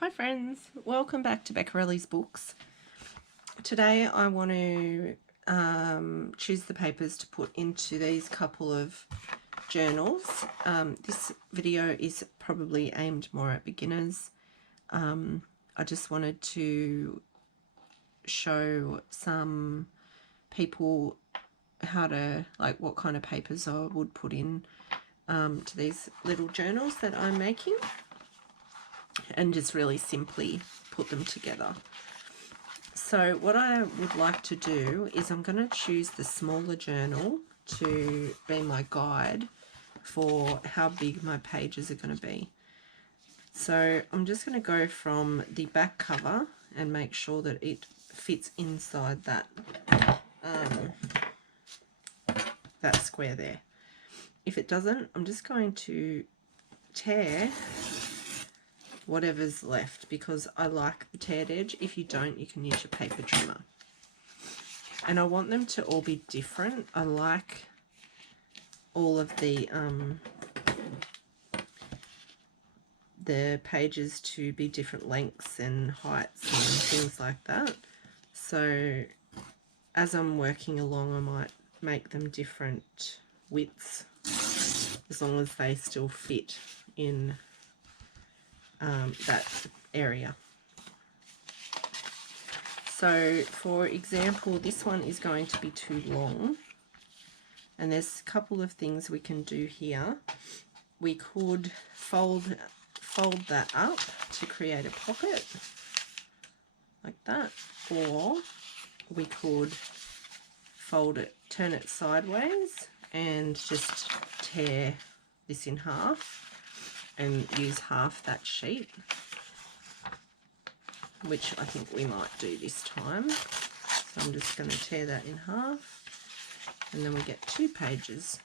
Hi friends, welcome back to Beccarelli's Books. Today I want to choose the papers to put into these couple of journals. This video is probably aimed more at beginners. I just wanted to show some people how to, like, what kind of papers I would put in to these little journals that I'm making, and just really simply put them together. So what I would like to do is I'm going to choose the smaller journal to be my guide for how big my pages are going to be. So I'm just going to go from the back cover and make sure that it fits inside that that square there. If it doesn't, I'm just going to tear whatever's left, because I like the teared edge. If you don't, you can use your paper trimmer. And I want them to all be different. I like all of the pages to be different lengths and heights and things like that. So as I'm working along, I might make them different widths, as long as they still fit in that area. So for example, this one is going to be too long, and there's a couple of things we can do here. We could fold that up to create a pocket like that, or we could fold it, turn it sideways and just tear this in half and use half that sheet, which I think we might do this time. So I'm just going to tear that in half, and then we get 2 pages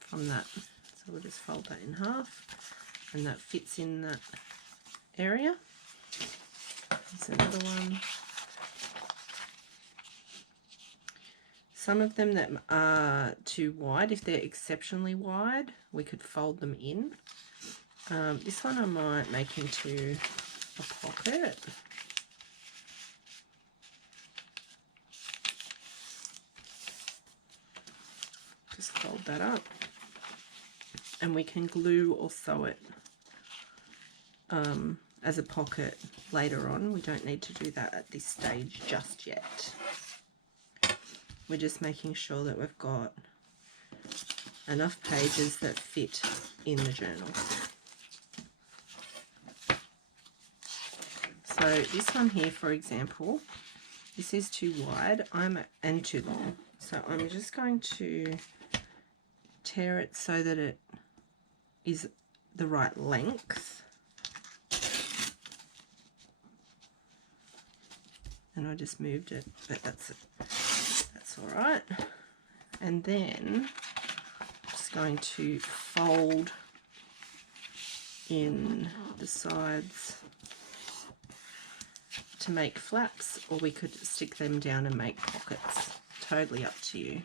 from that. So we'll just fold that in half, and that fits in that area. There's another one. Some of them that are too wide, if they're exceptionally wide, we could fold them in. This one I might make into a pocket. Just fold that up, and we can glue or sew it as a pocket later on. We don't need to do that at this stage just yet. We're just making sure that we've got enough pages that fit in the journal. So this one here, for example, this is too wide and too long. So I'm just going to tear it so that it is the right length. And I just moved it, but that's all right. And then I'm just going to fold in the sides to make flaps, or we could stick them down and make pockets. Totally up to you.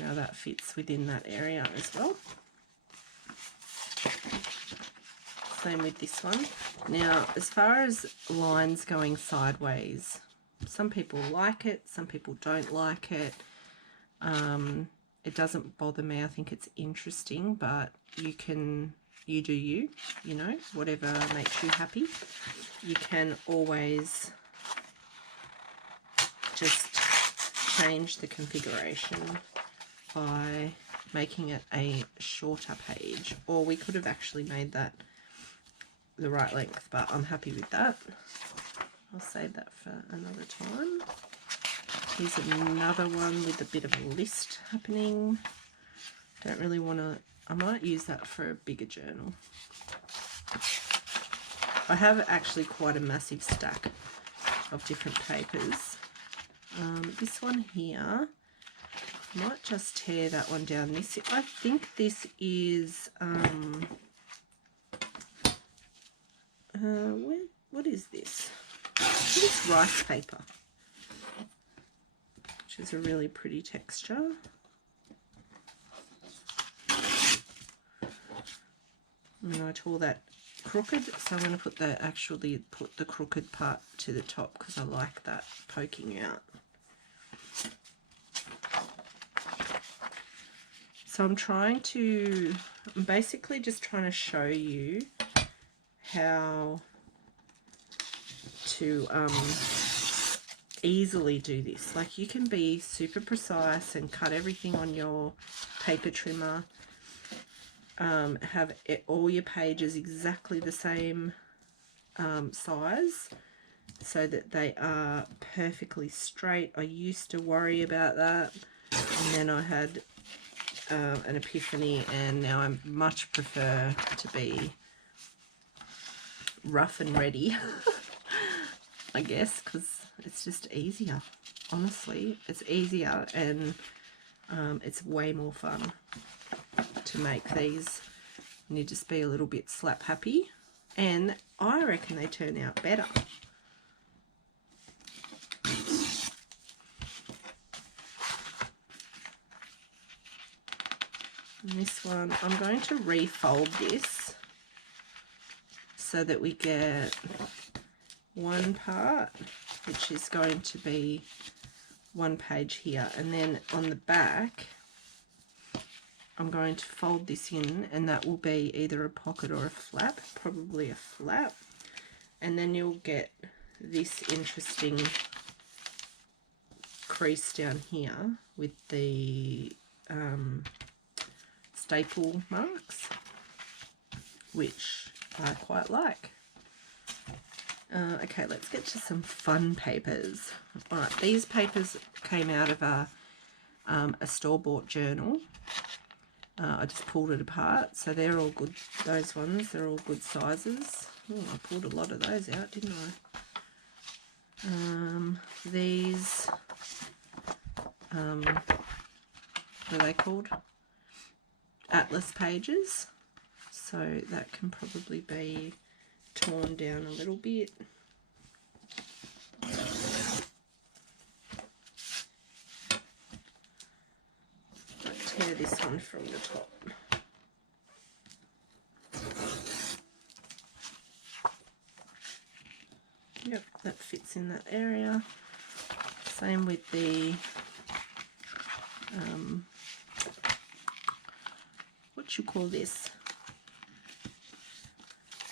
Now that fits within that area as well. Same with this one. Now, as far as lines going sideways, some people like it, some people don't like it. It doesn't bother me. I think it's interesting, but you do you, you know, whatever makes you happy. You can always just change the configuration by making it a shorter page, or we could have actually made that the right length, but I'm happy with that. I'll save that for another time. Here's another one with a bit of a list happening. Don't really want to, I might use that for a bigger journal. I have actually quite a massive stack of different papers. This one here, I might just tear that one down. I think this is what is this? It is rice paper, which is a really pretty texture. And I tore that crooked, so I'm going to put the crooked part to the top because I like that poking out. So I'm basically just trying to show you how to easily do this. Like, you can be super precise and cut everything on your paper trimmer, have all your pages exactly the same size so that they are perfectly straight. I used to worry about that, and then I had an epiphany, and now I much prefer to be rough and ready. I guess, because it's just easier. Honestly, it's easier, and it's way more fun to make these. You need to just be a little bit slap happy, and I reckon they turn out better. And this one, I'm going to refold this so that we get one part, which is going to be one page here, and then on the back I'm going to fold this in, and that will be either a pocket or a flap, probably a flap, and then you'll get this interesting crease down here with the staple marks, which I quite like. Okay, let's get to some fun papers. Alright, these papers came out of a store-bought journal. I just pulled it apart, so they're all good. Those ones, they're all good sizes. Oh, I pulled a lot of those out, didn't I? These, what are they called? Atlas pages. So that can probably be torn down a little bit. I'll tear this one from the top. Yep, that fits in that area. Same with the what you call this?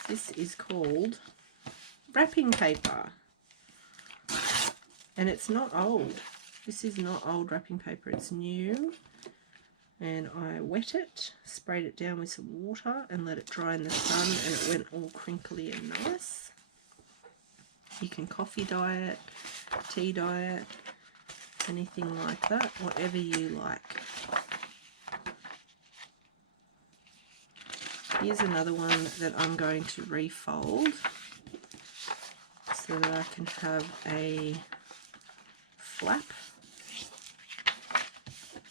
This is called wrapping paper, and it's not old. This is not old wrapping paper, it's new, and I wet it, sprayed it down with some water and let it dry in the sun, and it went all crinkly and nice. You can coffee dye it, tea dye it, anything like that, whatever you like. Here's another one that I'm going to refold so that I can have a flap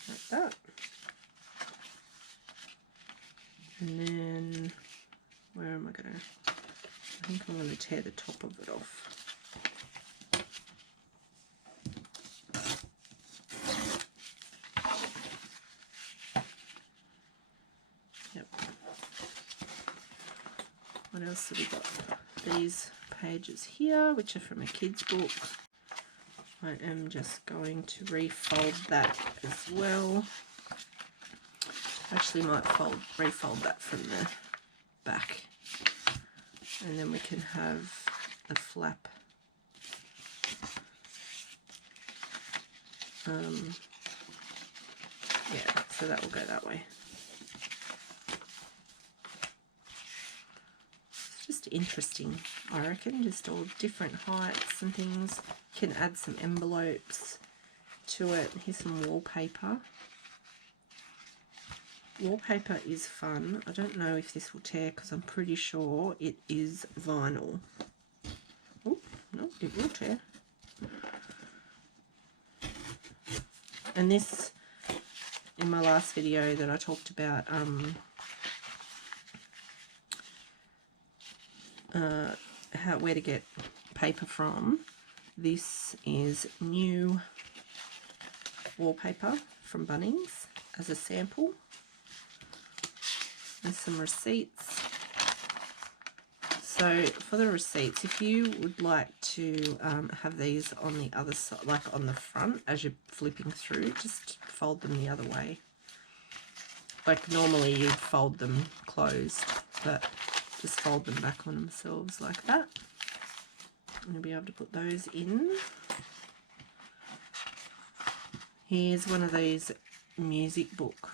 like that. And then, where am I going to, I think I'm going to tear the top of it off. What else have we got? These pages here, which are from a kid's book. I am just going to refold that as well. Actually might refold that from the back. And then we can have the flap. Yeah, so that will go that way. Interesting, I reckon, just all different heights and things. You can add some envelopes to it. Here's some wallpaper. Wallpaper is fun. I don't know if this will tear because I'm pretty sure it is vinyl. Oh, no, it will tear. And this, in my last video that I talked about, where to get paper from, this is new wallpaper from Bunnings as a sample. There's some receipts. So for the receipts, if you would like to have these on the other side, like on the front as you're flipping through, just fold them the other way. Like normally you'd fold them closed, but just fold them back on themselves like that. And you'll be able to put those in. Here's one of these music book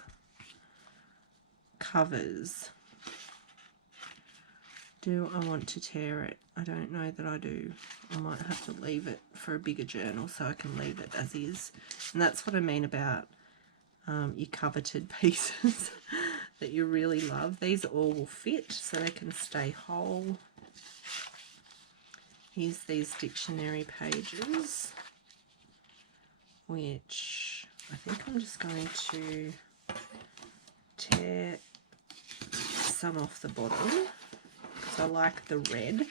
covers. Do I want to tear it? I don't know that I do. I might have to leave it for a bigger journal so I can leave it as is. And that's what I mean about your coveted pieces that you really love. These all will fit so they can stay whole. Here's these dictionary pages, which I think I'm just going to tear some off the bottom because I like the red.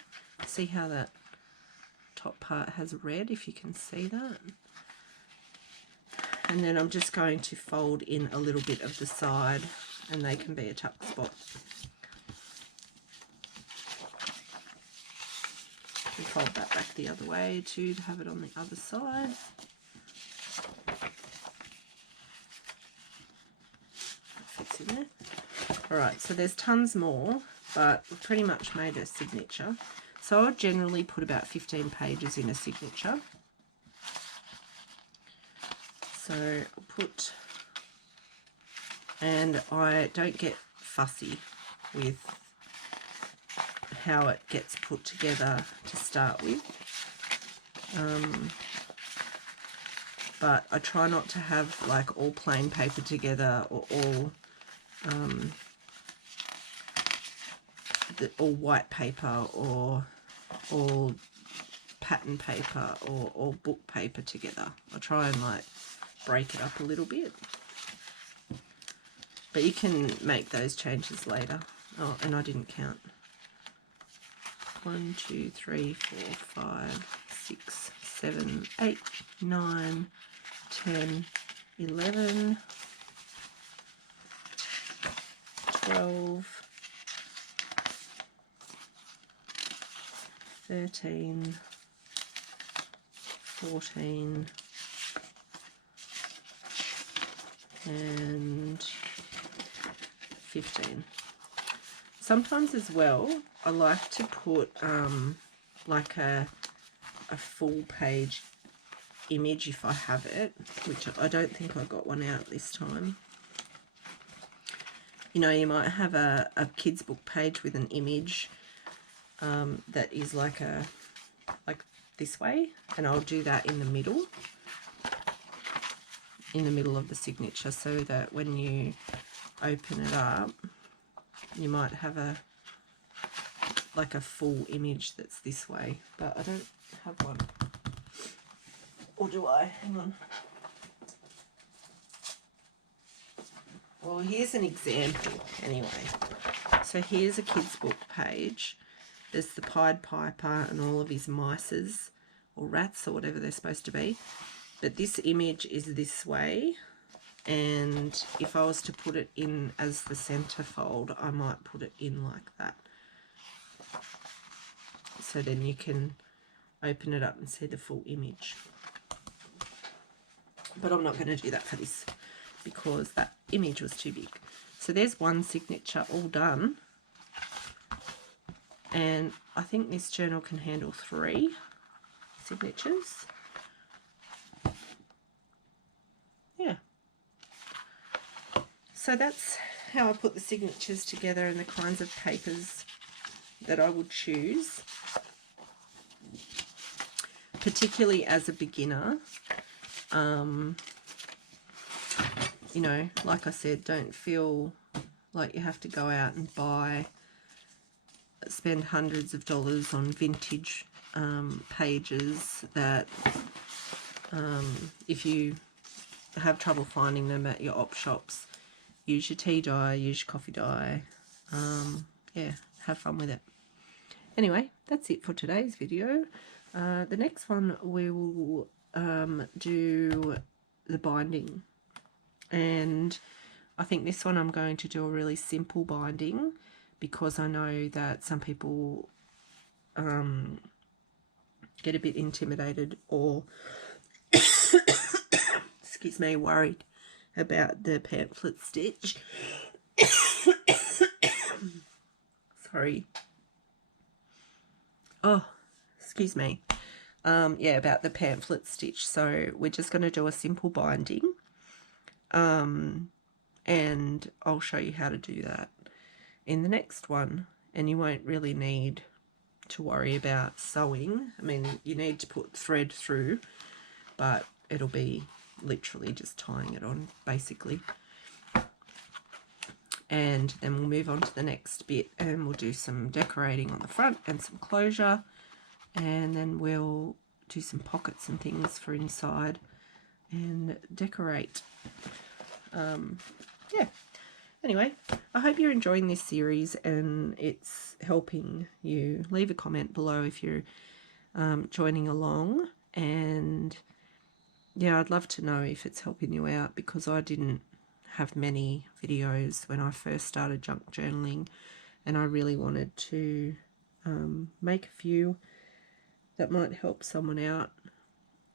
See how that top part has red, if you can see that? And then I'm just going to fold in a little bit of the side, and they can be a tuck spot. And fold that back the other way too to have it on the other side. That fits in there. Alright, so there's tons more, but we've pretty much made a signature. So I would generally put about 15 pages in a signature. So I'll put, and I don't get fussy with how it gets put together to start with, but I try not to have like all plain paper together or all white paper or all pattern paper or all book paper together. I try and like break it up a little bit, but you can make those changes later. Oh, and I didn't count. 1, 2, 3, 4, 5, 6, 7, 8, 9, 10, 11, 12, 13, 14, and 15. Sometimes as well, I like to put like a full page image if I have it, which I don't think I got one out this time. You know, you might have a kid's book page with an image that is like this way, and I'll do that in the middle of the signature, so that when you open it up, you might have like a full image that's this way, but I don't have one. Or do I? Hang on. Well, here's an example anyway. So here's a kid's book page. There's the Pied Piper and all of his mices or rats or whatever they're supposed to be. But this image is this way, and if I was to put it in as the center fold, I might put it in like that. So then you can open it up and see the full image. But I'm not going to do that for this because that image was too big. So there's one signature all done. And I think this journal can handle 3 signatures. Yeah. So that's how I put the signatures together and the kinds of papers that I would choose, particularly as a beginner. You know, like I said, don't feel like you have to go out and spend hundreds of dollars on vintage pages that if you have trouble finding them at your op shops, use your tea dye, use your coffee dye. Yeah, have fun with it. Anyway, that's it for today's video. The next one we will do the binding, and I think this one I'm going to do a really simple binding because I know that some people get a bit intimidated or excuse me, worried about the pamphlet stitch. Sorry. Oh, excuse me. Yeah, about the pamphlet stitch. So we're just going to do a simple binding. And I'll show you how to do that in the next one. And you won't really need to worry about sewing. I mean, you need to put thread through, but it'll be literally just tying it on, basically. And then we'll move on to the next bit, and we'll do some decorating on the front and some closure, and then we'll do some pockets and things for inside and decorate. Yeah, anyway, I hope you're enjoying this series and it's helping you. Leave a comment below if you're joining along, and yeah, I'd love to know if it's helping you out, because I didn't have many videos when I first started junk journaling, and I really wanted to make a few that might help someone out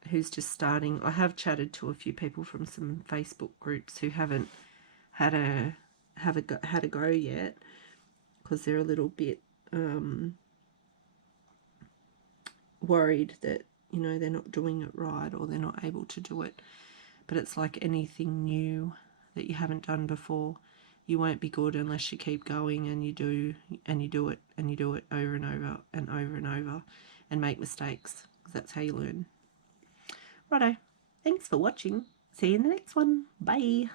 who's just starting. I have chatted to a few people from some Facebook groups who haven't had a go yet, because they're a little bit worried that, you know, they're not doing it right or they're not able to do it. But it's like anything new that you haven't done before. You won't be good unless you keep going and you do it and you do it over and over and over and over and make mistakes, because that's how you learn. Righto, thanks for watching. See you in the next one. Bye.